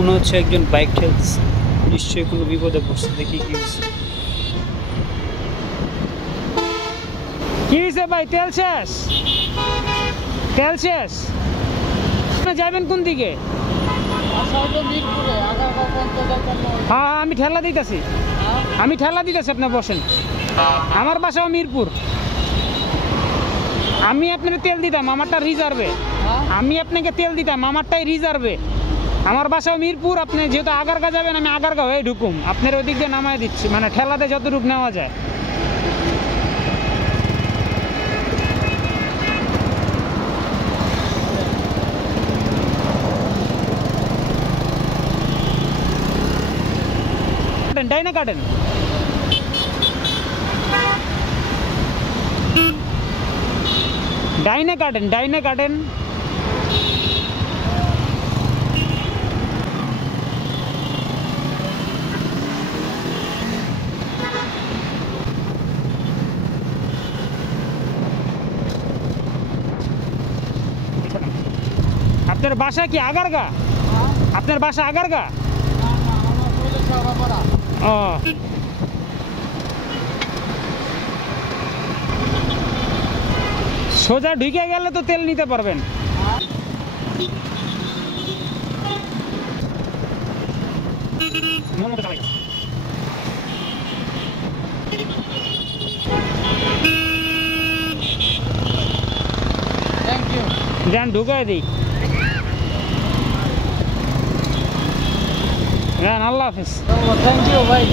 মনে হচ্ছে একজন বাইক ঠেলছে, নিশ্চয়ই কোনো বিপদে পড়ছে। দেখি কি হয়েছে। কি হয়েছে ভাই? তেল শেষ? তেল শেষ? আপনি যাবেন কোন দিকে? হ্যাঁ, আমি ঠেলা দিতেছি, আপনার বসেন। আমার বাসাও মিরপুর। আমি আপনাকে তেল দিতাম, আমারটা রিজার্ভে। আমি আপনাকে তেল দিতাম, আমারটাই রিজার্ভে। আমার বাসাও মিরপুর। আপনি যেহেতু আগারগা যাবেন, আমি আগারগা হয়ে ঢুকুম, আপনার ওদিক দিয়ে নামায় দিচ্ছি, মানে ঠেলাতে যতটুকু নেওয়া যায়। ডাইনে কাটেন। ডাইনে কাটেন, ডাইনে কাটেন। আপনার বাসা কি আগারগা? আপনার বাসা আগারগা? ও, সোজা ঢুকে গেলে তো তেল নিতে পারবেন। যান ঢুকাই দিই। যান, আল্লাহ হাফিজ। থ্যাংক ইউ ভাই।